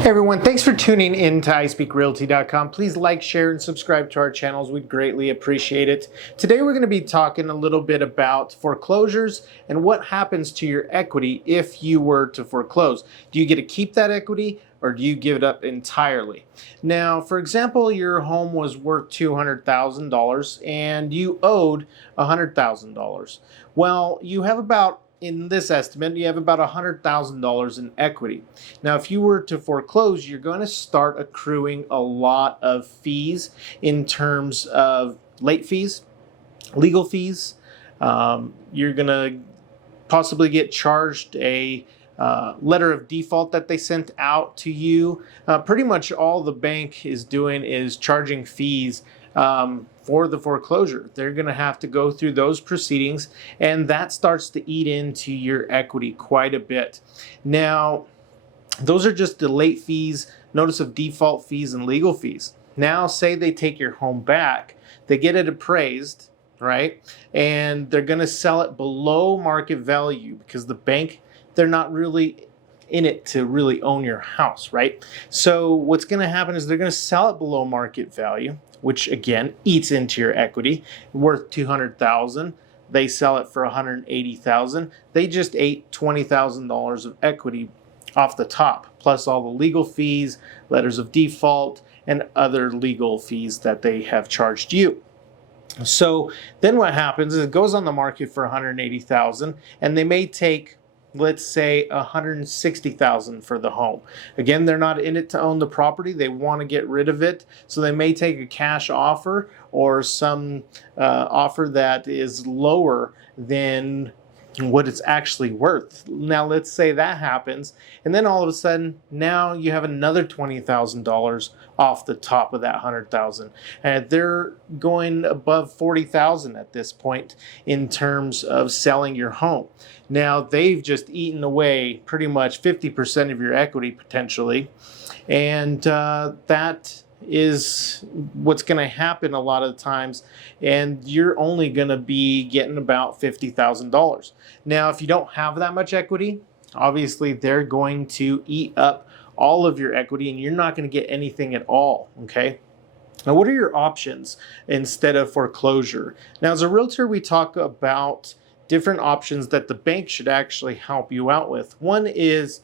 Hey everyone, thanks for tuning in to iSpeakRealty.com. Please like, share, and subscribe to our channels. We'd greatly appreciate it. Today we're going to be talking a little bit about foreclosures and what happens to your equity if you were to foreclose. Do you get to keep that equity or do you give it up entirely? Now, for example, your home was worth $200,000 and you owed $100,000. Well, you have about in this estimate, you have about $100,000 in equity. Now, if you were to foreclose, you're going to start accruing a lot of fees in terms of late fees, legal fees. You're going to possibly get charged a letter of default that they sent out to you. Pretty much all the bank is doing is charging fees for the foreclosure. They're going to have to go through those proceedings, and that starts to eat into your equity quite a bit. Now, those are just the late fees, notice of default fees, and legal fees. Now, say they take your home back, they get it appraised, right? And they're going to sell it below market value because the bank, they're not really in it to really own your house, right? So what's going to happen is they're going to sell it below market value, which again eats into your equity. Worth $200,000, they sell it for $180,000. They just ate $20,000 of equity off the top, plus all the legal fees, letters of default, and other legal fees that they have charged you. So then what happens is it goes on the market for $180,000, and they may take, let's say, $160,000 for the home. Again, they're not in it to own the property. They want to get rid of it. So they may take a cash offer or some offer that is lower than what it's actually worth. Now, let's say that happens, and then all of a sudden, now you have another $20,000 off the top of that $100,000, and they're going above $40,000 at this point in terms of selling your home. Now, they've just eaten away pretty much 50% of your equity potentially, and that is what's going to happen a lot of the times, and you're only going to be getting about $50,000. Now, if you don't have that much equity, obviously they're going to eat up all of your equity and you're not going to get anything at all, okay? Now, what are your options instead of foreclosure? Now, as a realtor, we talk about different options that the bank should actually help you out with. One is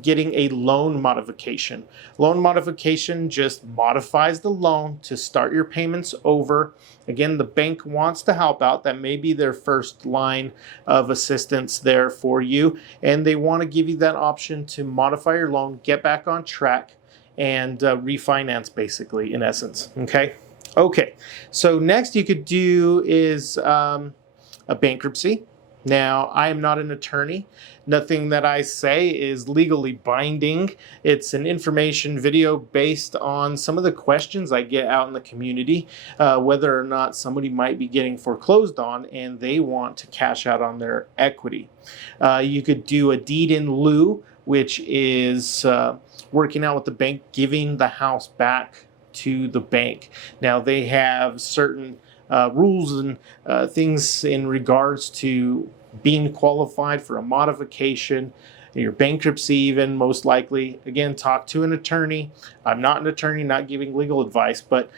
getting a loan modification. Loan modification just modifies the loan to start your payments over. Again, the bank wants to help out. That may be their first line of assistance there for you. And they want to give you that option to modify your loan, get back on track, and refinance basically, in essence. Okay, so next you could do is a bankruptcy. Now, I am not an attorney. Nothing that I say is legally binding. It's an information video based on some of the questions I get out in the community, whether or not somebody might be getting foreclosed on and they want to cash out on their equity. You could do a deed in lieu, which is working out with the bank, giving the house back to the bank. Now, they have certain rules and things in regards to being qualified for a modification, your bankruptcy even, most likely. Again, talk to an attorney. I'm not an attorney, not giving legal advice, but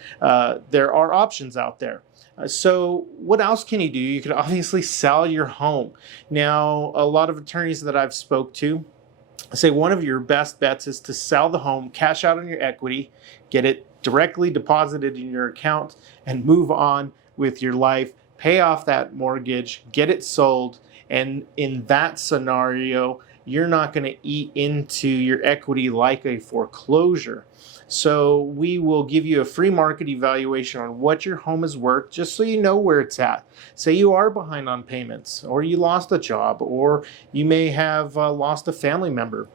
there are options out there. So what else can you do? You could obviously sell your home. Now, a lot of attorneys that I've spoke to say one of your best bets is to sell the home, cash out on your equity, get it directly deposited in your account, and move on with your life, pay off that mortgage, get it sold, and in that scenario, you're not going to eat into your equity like a foreclosure. So we will give you a free market evaluation on what your home is worth, just so you know where it's at. Say you are behind on payments, or you lost a job, or you may have lost a family member.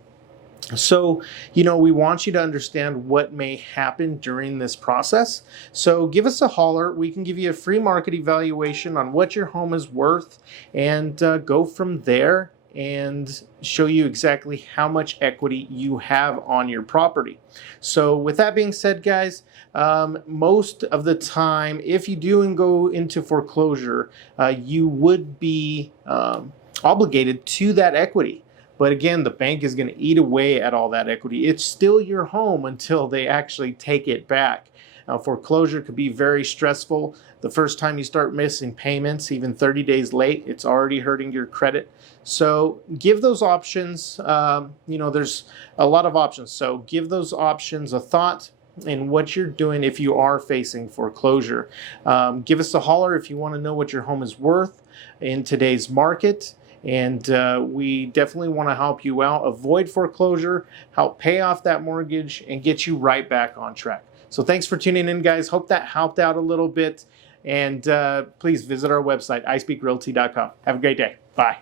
So, we want you to understand what may happen during this process. So give us a holler. We can give you a free market evaluation on what your home is worth and go from there and show you exactly how much equity you have on your property. So with that being said, guys, most of the time, if you do go into foreclosure, you would be obligated to that equity. But again, the bank is going to eat away at all that equity. It's still your home until they actually take it back. Foreclosure could be very stressful. The first time you start missing payments, even 30 days late, it's already hurting your credit. So give those options. There's a lot of options. So give those options a thought in what you're doing if you are facing foreclosure. Give us a holler if you want to know what your home is worth in today's market. And we definitely want to help you out, avoid foreclosure, help pay off that mortgage, and get you right back on track. So thanks for tuning in, guys. Hope that helped out a little bit. And please visit our website, iSpeakRealty.com. Have a great day. Bye.